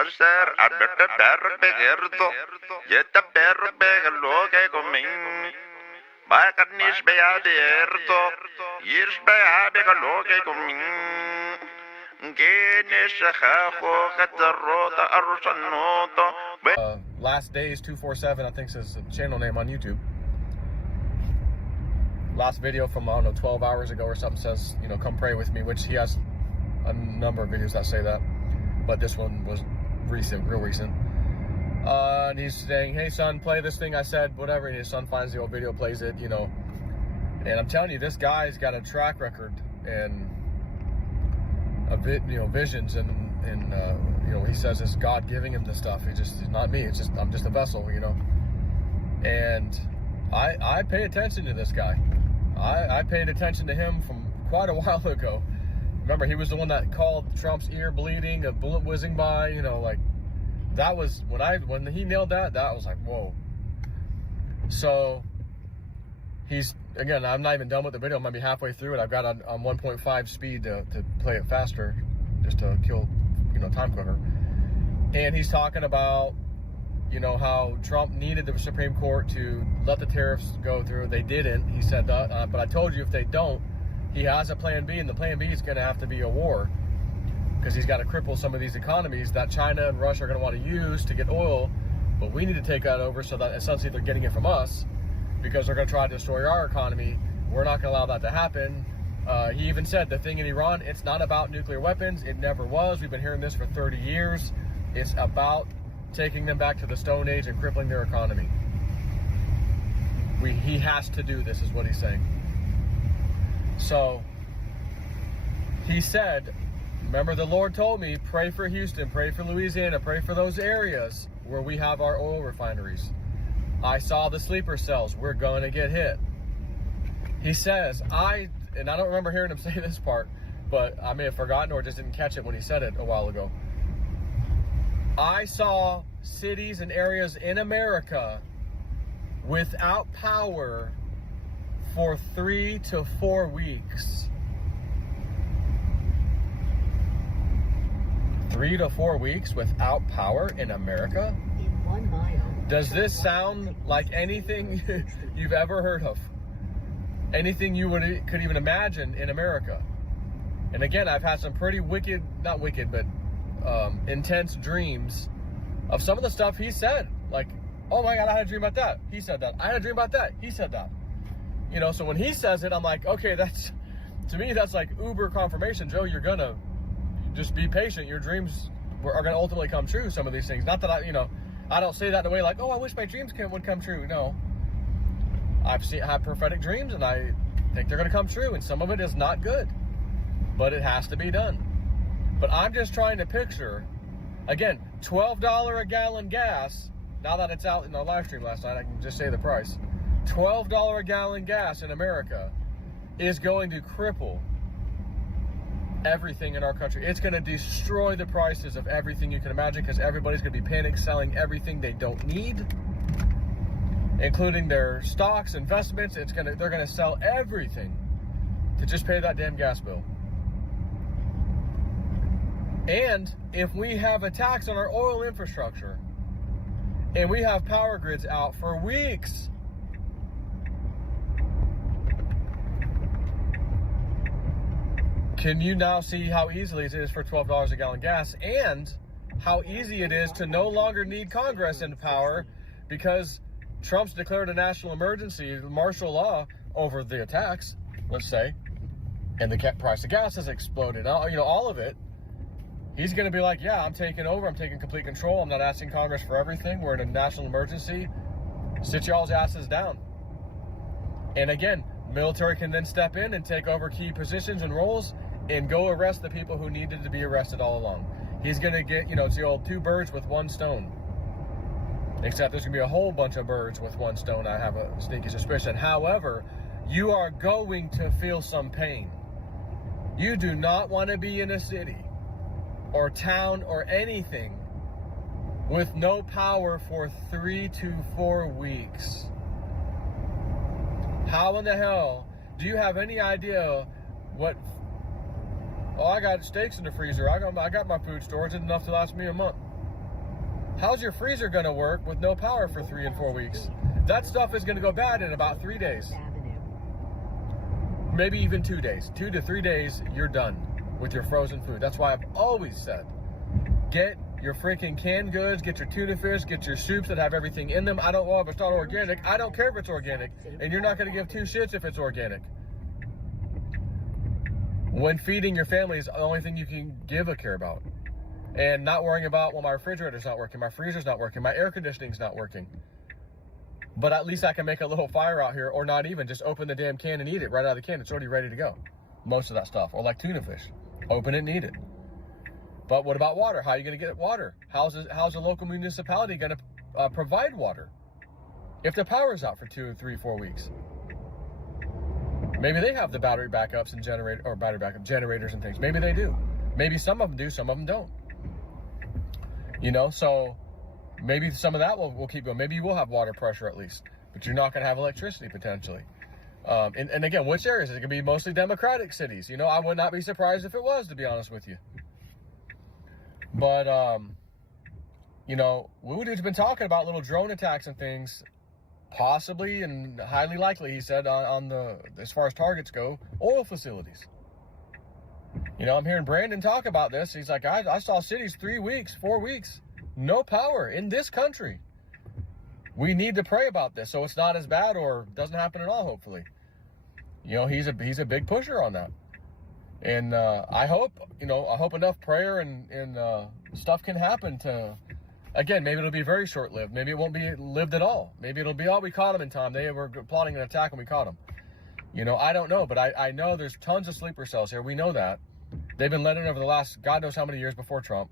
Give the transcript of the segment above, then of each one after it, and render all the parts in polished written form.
Aser arbete perro begerto. Jetta perro begeloge coming. Bakarnish beaderto. Yirs beabegeloge coming. Genish hacho gatarota arusanoto. Last Days 247, I think is his channel name on YouTube. Last video from, I don't know, 12 hours ago or something says, you know, come pray with me, which he has a number of videos that say that. But this one was recent, real recent. And he's saying, hey son, play this thing I said, whatever. And his son finds the old video, plays it, you know. And I'm telling you, this guy's got a track record and visions and you know, he says it's God giving him this stuff. It's not me. It's just, I'm just a vessel, you know. And I pay attention to this guy. I paid attention to him from quite a while ago. Remember, he was the one that called Trump's ear bleeding, a bullet whizzing by, you know, like that was when he nailed that was like, whoa. So he's, again, I'm not even done with the video. I'm gonna be halfway through it. I've got on 1.5 speed to play it faster, just to kill, you know, time quicker. And he's talking about, you know, how Trump needed the Supreme Court to let the tariffs go through. They didn't. He said that, but I told you if they don't, he has a plan B, and the plan B is going to have to be a war, because he's got to cripple some of these economies that China and Russia are going to want to use to get oil, but we need to take that over so that essentially they're getting it from us, because they're going to try to destroy our economy. We're not going to allow that to happen. He even said the thing in Iran, it's not about nuclear weapons. It never was. We've been hearing this for 30 years. It's about taking them back to the Stone Age and crippling their economy. He has to do this, is what he's saying. So he said, remember, the Lord told me, pray for Houston, pray for Louisiana, pray for those areas where we have our oil refineries. I saw the sleeper cells. We're going to get hit. He says, and I don't remember hearing him say this part, but I may have forgotten or just didn't catch it when he said it a while ago. I saw cities and areas in America without power for 3 to 4 weeks. 3 to 4 weeks without power in America? In 1 mile. Does this sound like anything you've ever heard of? Anything you could even imagine in America? And again, I've had some pretty not wicked, but intense dreams of some of the stuff he said. Like, oh my God, I had a dream about that. He said that. I had a dream about that. He said that. You know, so when he says it, I'm like, okay, to me, that's like uber confirmation. Joe, you're gonna just be patient. Your dreams are gonna ultimately come true, some of these things. Not that I don't say that in a way like, oh, I wish my dreams would come true. No. I've had prophetic dreams, and I think they're gonna come true, and some of it is not good. But it has to be done. But I'm just trying to picture, again, $12 a gallon gas. Now that it's out in the live stream last night, I can just say the price. $12 a gallon gas in America is going to cripple everything in our country. It's going to destroy the prices of everything you can imagine, because everybody's going to be panic selling everything they don't need, including their stocks, investments. They're going to sell everything to just pay that damn gas bill. And if we have a tax on our oil infrastructure, and we have power grids out for weeks, can you now see how easily it is for $12 a gallon gas, and how easy it is to no longer need Congress in power, because Trump's declared a national emergency, martial law over the attacks, let's say, and the price of gas has exploded. You know, all of it. He's going to be like, yeah, I'm taking over. I'm taking complete control. I'm not asking Congress for everything. We're in a national emergency. Sit y'all's asses down. And again, military can then step in and take over key positions and roles and go arrest the people who needed to be arrested all along. He's going to get, you know, it's the old 2 birds with 1 stone. Except there's going to be a whole bunch of birds with 1 stone. I have a sneaky suspicion. However, you are going to feel some pain. You do not want to be in a city or town or anything with no power for 3 to 4 weeks. How in the hell do you have any idea what? Oh, I got steaks in the freezer. I got my food storage enough to last me a month. how's your freezer going to work with no power for 3 and 4 weeks? That stuff is going to go bad in about 3 days. Maybe even 2 days. 2 to 3 days, you're done with your frozen food. That's why I've always said, get your freaking canned goods, get your tuna fish, get your soups that have everything in them. I don't know if it's not organic. I don't care if it's organic. And you're not going to give 2 shits if it's organic. When feeding your family is the only thing you can give a care about. And not worrying about, well, my refrigerator's not working, my freezer's not working, my air conditioning's not working. But at least I can make a little fire out here, or not even, just open the damn can and eat it right out of the can. It's already ready to go. Most of that stuff. Or like tuna fish. Open it and eat it. But what about water? How are you going to get water? How's a local municipality going to provide water if the power's out for 2, 3, 4 weeks? Maybe they have the battery backups and generators and things. Maybe they do. Maybe some of them do, some of them don't. You know, so maybe some of that will keep going. Maybe you will have water pressure at least, but you're not going to have electricity potentially. And again, which areas? It's going to be mostly Democratic cities. You know, I would not be surprised if it was, to be honest with you. But, you know, Woody's been talking about little drone attacks and things, possibly and highly likely, he said, as far as targets go, oil facilities. You know, I'm hearing Brandon talk about this. He's like, I saw cities 3 weeks, 4 weeks, no power in this country. We need to pray about this so it's not as bad or doesn't happen at all, hopefully. You know, he's a big pusher on that. And I hope enough prayer and stuff can happen to, again, maybe it'll be very short-lived. Maybe it won't be lived at all. Maybe it'll be, oh, we caught him in time. They were plotting an attack and we caught him. You know, I don't know, but I know there's tons of sleeper cells here. We know that. They've been letting over the last, God knows how many years before Trump.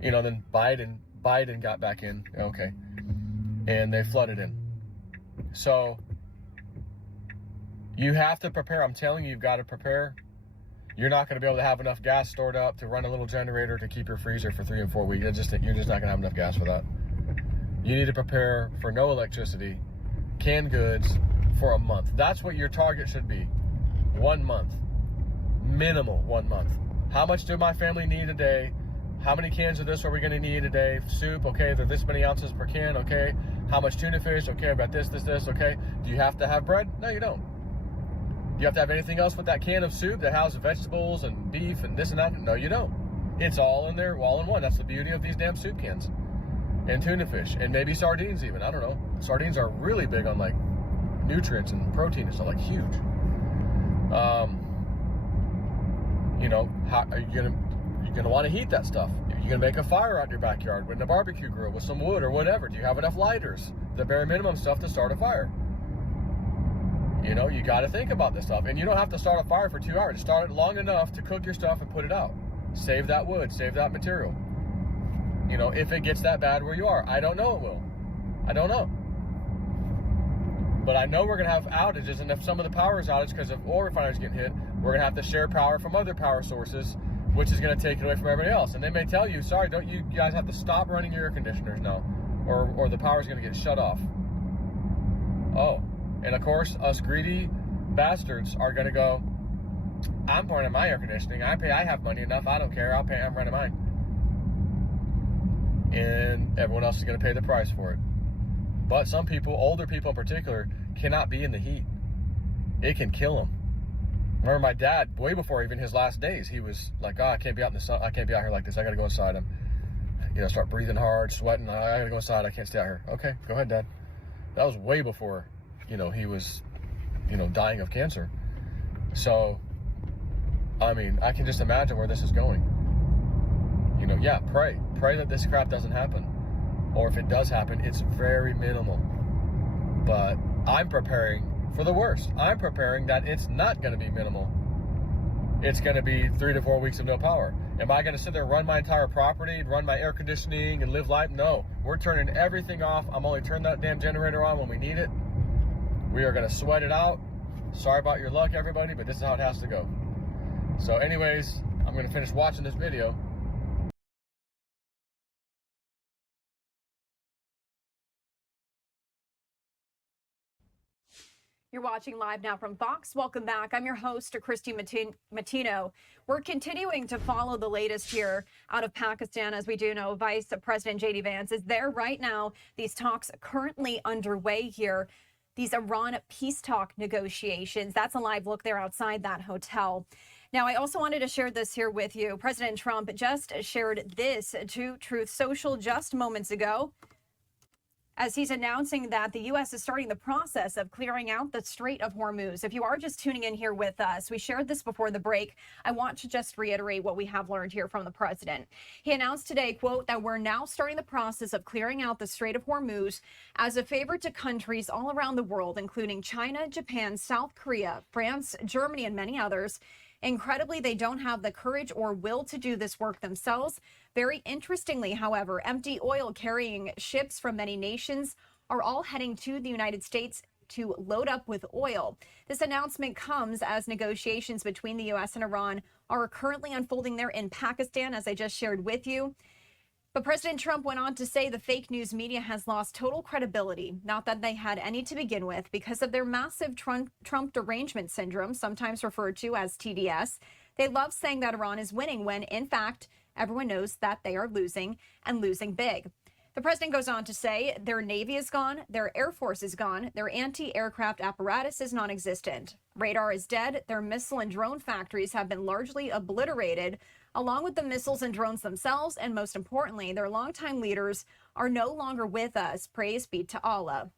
You know, then Biden got back in. Okay. And they flooded in. So you have to prepare. I'm telling you, you've got to prepare. You're not going to be able to have enough gas stored up to run a little generator to keep your freezer for 3 and 4 weeks. You're just not going to have enough gas for that. You need to prepare for no electricity, canned goods for a month. That's what your target should be. 1 month. Minimal 1 month. How much do my family need a day? How many cans of this are we going to need a day? Soup, okay, they're this many ounces per can, okay. How much tuna fish? Okay, I've got this, okay. Do you have to have bread? No, you don't. Do you have to have anything else with that can of soup that has vegetables and beef and this and that? No, you don't. It's all in there, all in one. That's the beauty of these damn soup cans. And tuna fish, and maybe sardines even, I don't know. Sardines are really big on like nutrients and protein and stuff, like huge. You know, how are you're gonna want to heat that stuff? You're gonna make a fire out in your backyard with a barbecue grill with some wood or whatever. Do you have enough lighters? The bare minimum stuff to start a fire. You know, you got to think about this stuff, and you don't have to start a fire for 2 hours. Start it long enough to cook your stuff and put it out. Save that wood, save that material. You know, if it gets that bad where you are, I don't know it will. I don't know. But I know we're going to have outages, and if some of the power is outage because of oil refineries getting hit, we're going to have to share power from other power sources, which is going to take it away from everybody else. And they may tell you, sorry, don't you guys have to stop running your air conditioners now, or the power is going to get shut off. Oh, and of course, us greedy bastards are going to go, I'm running my air conditioning. I have money enough. I don't care. I'm running mine. And everyone else is going to pay the price for it. But some people, older people in particular, cannot be in the heat. It can kill them. Remember my dad, way before even his last days, he was like, oh, I can't be out in the sun. I can't be out here like this. I got to go inside. Start breathing hard, sweating. I got to go inside. I can't stay out here. Okay, go ahead, Dad. That was way before, he was, dying of cancer. So, I mean, I can just imagine where this is going. Yeah, pray that this crap doesn't happen. Or if it does happen, it's very minimal. But I'm preparing for the worst. I'm preparing that it's not going to be minimal. It's going to be 3 to 4 weeks of no power. Am I going to sit there and run my entire property and run my air conditioning and live life? No. We're turning everything off. I'm only turning that damn generator on when we need it. We are going to sweat it out. Sorry about your luck, everybody, but this is how it has to go. So anyways, I'm going to finish watching this video. You're watching live now from Fox. Welcome back. I'm your host, Christy Matino. We're continuing to follow the latest here out of Pakistan. As we do know, Vice President J.D. Vance is there right now. These talks currently underway here. These Iran peace talk negotiations. That's a live look there outside that hotel. Now, I also wanted to share this here with you. President Trump just shared this to Truth Social just moments ago, as he's announcing that the U.S. is starting the process of clearing out the Strait of Hormuz. If you are just tuning in here with us, we shared this before the break. I want to just reiterate what we have learned here from the president. He announced today, quote, that we're now starting the process of clearing out the Strait of Hormuz as a favor to countries all around the world, including China, Japan, South Korea, France, Germany, and many others. Incredibly, they don't have the courage or will to do this work themselves. Very interestingly, however, empty oil carrying ships from many nations are all heading to the United States to load up with oil. This announcement comes as negotiations between the U.S. and Iran are currently unfolding there in Pakistan, as I just shared with you. But President Trump went on to say the fake news media has lost total credibility, not that they had any to begin with, because of their massive Trump derangement syndrome, sometimes referred to as TDS. They love saying that Iran is winning when, in fact, everyone knows that they are losing and losing big. The president goes on to say their Navy is gone, their Air Force is gone, their anti-aircraft apparatus is non-existent. Radar is dead, their missile and drone factories have been largely obliterated, along with the missiles and drones themselves, and most importantly, their longtime leaders are no longer with us. Praise be to Allah.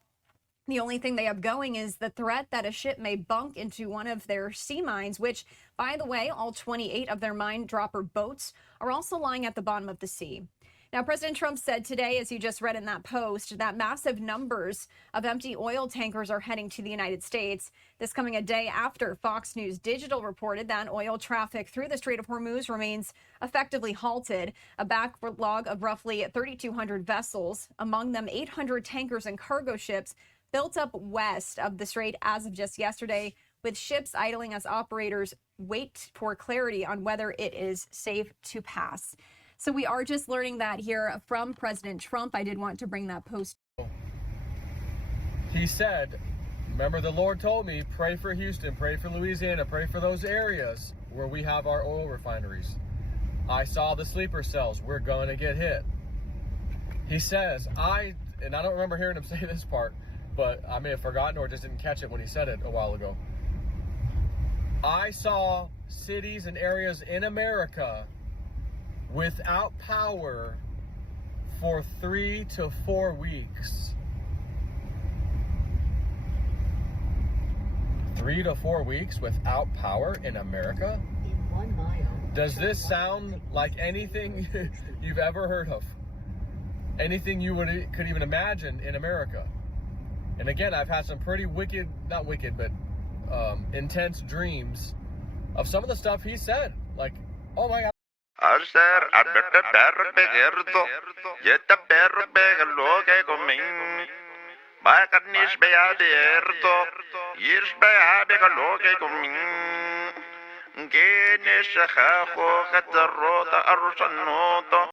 The only thing they have going is the threat that a ship may bunk into one of their sea mines, which, by the way, all 28 of their mine dropper boats are also lying at the bottom of the sea. Now, President Trump said today, as you just read in that post, that massive numbers of empty oil tankers are heading to the United States. This coming a day after Fox News Digital reported that oil traffic through the Strait of Hormuz remains effectively halted. A backlog of roughly 3,200 vessels, among them 800 tankers and cargo ships, built up west of the strait as of just yesterday, with ships idling as operators wait for clarity on whether it is safe to pass. So we are just learning that here from President Trump. I did want to bring that post. He said, remember, the Lord told me, pray for Houston, pray for Louisiana, pray for those areas where we have our oil refineries. I saw the sleeper cells. We're going to get hit. He says, and I don't remember hearing him say this part, but I may have forgotten or just didn't catch it when he said it a while ago. I saw cities and areas in America without power for 3 to 4 weeks. 3 to 4 weeks without power in America? In 1 mile. Does this sound like anything you've ever heard of? Anything you could even imagine in America? And again, I've had some pretty intense dreams of some of the stuff he said. Like, oh my God. Arser arbete berbe gerdo. Yeta berbe geloge gomin. Bakarnish beade erdo. Yish beade geloge gomin. Genish khaho khatarota arusanoto.